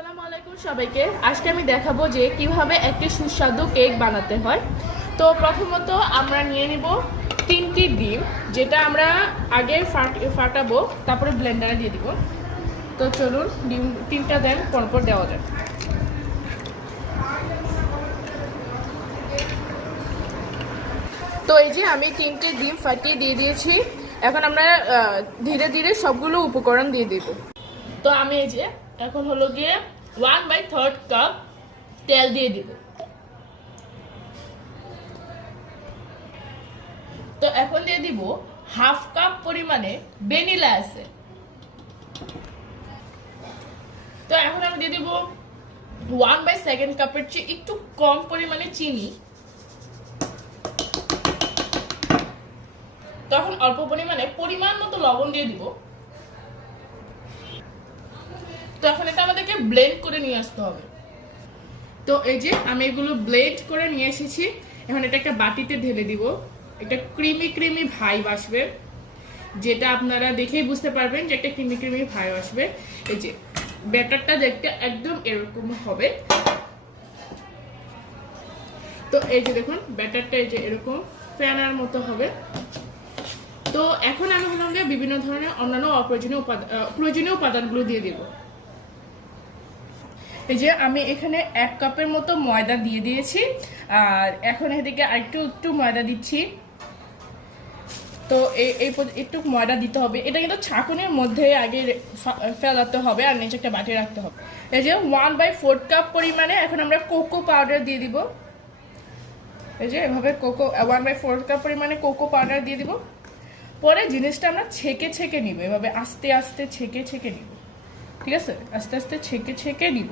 আসসালামু আলাইকুম সবাইকে। আজকে আমি দেখাবো যে কিভাবে একটি সুস্বাদু কেক বানাতে হয়। তো প্রথমত আমরা নিয়ে নিব 3টি ডিম, যেটা আমরা আগে ফাটাবো, তারপরে ব্লেন্ডারে দিয়ে দিব। তো চলুন ডিম 3টা দেন পরপর দেওয়া যায়। তো এই যে আমি 3টে ডিম ফাটিয়ে দিয়ে দিয়েছি। এখন আমরা ধীরে ধীরে সবগুলো উপকরণ দিয়ে দিব। তো আমি এই যে এখন হলো গিয়ে 1/3 কাপ তেল দিয়ে দিব। তো এখন দিয়ে দিব হাফ কাপ পরিমাণে ভ্যানিলা এসেন্স। তো এখন আমি দিয়ে দিব 1/2 কাপের চেয়ে একটু কম পরিমাণে চিনি। তখন অল্প পরিমাণ মতো লবণ দিয়ে দিব। তো এখন এটা আমাদেরকে ব্লেন্ড করে নিয়ে আসতে হবে। তো এই যে আমি এগুলো ব্লেন্ড করে নিয়ে এসেছি। এখন এটা একটা বাটিতে ঢেলে দিব। একটা ক্রিমি ভাইব আসবে, যেটা আপনারা দেখেই বুঝতে পারবেন যে একটা ক্রিমি ভাইব আসবে। এই যে ব্যাটারটা দেখতে একদম এরকম হবে। তো এই যে দেখুন ব্যাটারটা এই যে এরকম ফেনার মতো হবে। তো এখন আমি হলাম বিভিন্ন ধরনের অন্যান্য প্রয়োজনীয় উপাদানগুলো দিয়ে দিব। এই যে আমি এখানে 1 কাপের মতো ময়দা দিয়ে দিয়েছি, আর এখন এদিকে একটু ময়দা দিচ্ছি। তো এই একটু ময়দা দিতে হবে। এটা কিন্তু ছাঁকুনির মধ্যে আগে ফেলাতে হবে আর নিচে একটা বাটি রাখতে হবে। এই যে 1/4 কাপ পরিমাণে এখন আমরা কোকো পাউডার দিয়ে দিব। এই যে এভাবে 1/4 কাপ পরিমাণে কোকো পাউডার দিয়ে দিব। পরে জিনিসটা আমরা ছেঁকে নিব, এভাবে আস্তে আস্তে ছেঁকে নিব। ঠিক আছে, আস্তে আস্তে ছেঁকে নিব।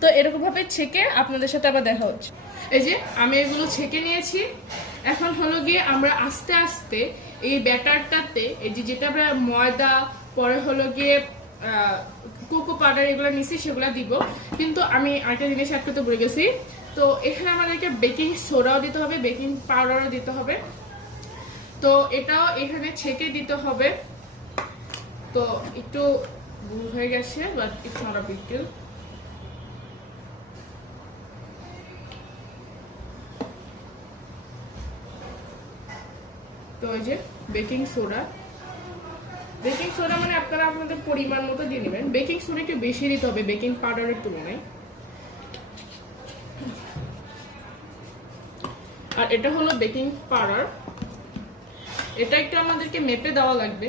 তো এরকম ভাবে ছেঁকে আপনাদের সাথে আবার দেখা হচ্ছে। এই যে আমি এগুলো ছেঁকে নিয়েছি। এখন হলো গিয়ে আমরা আস্তে আস্তে এই ব্যাটারটাতে এই যে যেটা আমরা ময়দা, পরে হলো গিয়ে কোকো পাউডার এগুলো নিছি সেগুলো দিব। কিন্তু আমি আরেকটা জিনিস অ্যাড করতে ভুলে গেছি। তো এখানে আমাদেরকে বেকিং সোডাও দিতে হবে, বেকিং পাউডারও দিতে হবে। তো এটাও এখানে ছেঁকে দিতে হবে। তো একটু ভুল হয়ে গেছে, but it's not a big deal. তো এই যে বেকিং সোডা মানে আপনারা আপনাদের পরিমাণ মতো দিয়ে নেবেন। বেকিং সোডা একটু বেশি দিতে হবে বেকিং পাউডারের তুলনায়। আর এটা হলো বেকিং পাউডার। এটা একটু আমাদেরকে মেপে দেওয়া লাগবে।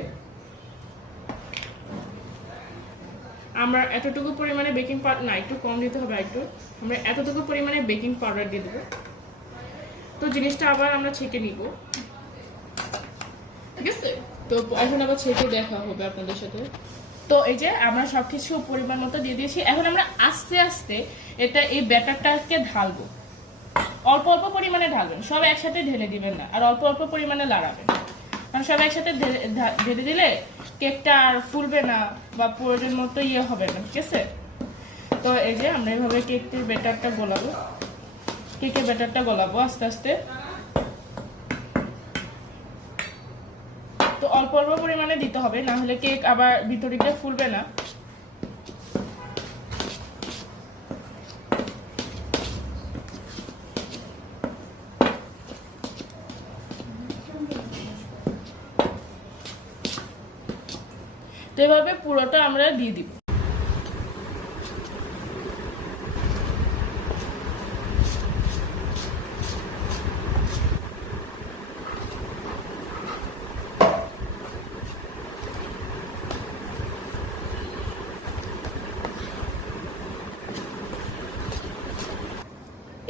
আমরা এতটুকু পরিমাণে বেকিং পাউডার, না একটু কম দিতে হবে, একটু আমরা এতটুকু পরিমাণে বেকিং পাউডার দিয়ে দেবো। তো জিনিসটা আবার আমরা ছেঁকে নিব। ঠিক আছে, তো এখন আবার ছেঁকে দেখা হবে আপনাদের সাথে। তো এই যে আমরা সবকিছু পরিমাণ মতো দিয়ে দিয়েছি। এখন আমরা আস্তে আস্তে এই ব্যাটারটাকে ঢালবো। অল্প পরিমাণে ঢালবেন, সব একসাথে ঢেলে দিবেন না, আর অল্প পরিমাণে লাড়াবেন। কারণ সব একসাথে ঢেলে দিলে কেকটা আর ফুলবে না বা প্রয়োজন মতো হবে না। ঠিক আছে, তো এই যে আমরা এইভাবে কেকের ব্যাটারটা গলাবো আস্তে আস্তে। তো অল্প পরিমাণে দিতে হবে, না হলে কেক আবার ভিতরে ফুলবে না। তো এভাবে পুরোটা আমরা দিয়ে দিব।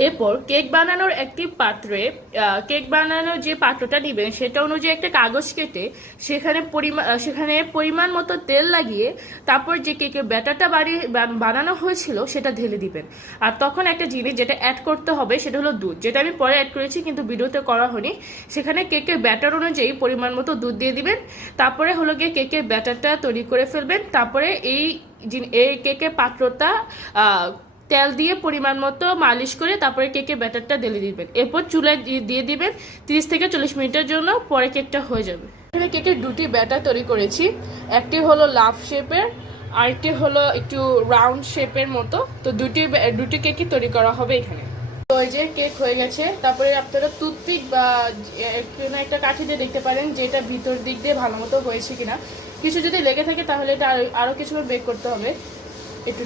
এরপর কেক বানানোর একটি পাত্রে কেক বানানোর যে পাত্রটা নেবেন সেটা অনুযায়ী একটা কাগজ কেটে সেখানে পরিমাণ মতো তেল লাগিয়ে তারপর যে কেকের ব্যাটারটা বানানো হয়েছিল সেটা ঢেলে দিবেন। আর তখন একটা জিনিস যেটা অ্যাড করতে হবে সেটা হলো দুধ, যেটা আমি পরে অ্যাড করেছি কিন্তু ভিডিওতে করা হয়নি। সেখানে কেকের ব্যাটার অনুযায়ী পরিমাণ মতো দুধ দিয়ে দিবেন। তারপরে হলো গিয়ে কেকের ব্যাটারটা তৈরি করে ফেলবেন। তারপরে এই কেকের পাত্রটা তেল দিয়ে পরিমাণ মতো মালিশ করে তারপরে কেকের ব্যাটারটা ঢেলে দিবেন। এরপর চুলায় দিয়ে দিবেন 30 থেকে 40 মিনিটের জন্য। পরে কেকটা হয়ে যাবে। এখানে কেকের দুটি ব্যাটার তৈরি করেছি। একটি হলো লাভ শেপের আরেকটি হলো একটু রাউন্ড শেপের মতো। তো দুটি কেকই তৈরি করা হবে এখানে। তো এই যে কেক হয়ে গেছে। তারপরে আপনারা টুথপিক বা কোনো একটা কাঠি দিয়ে দেখতে পারেন যে এটা ভিতর দিক দিয়ে ভালো মতো হয়েছে কিনা। কিছু যদি লেগে থাকে তাহলে এটা আরো কিছুক্ষণ বেক করতে হবে একটু।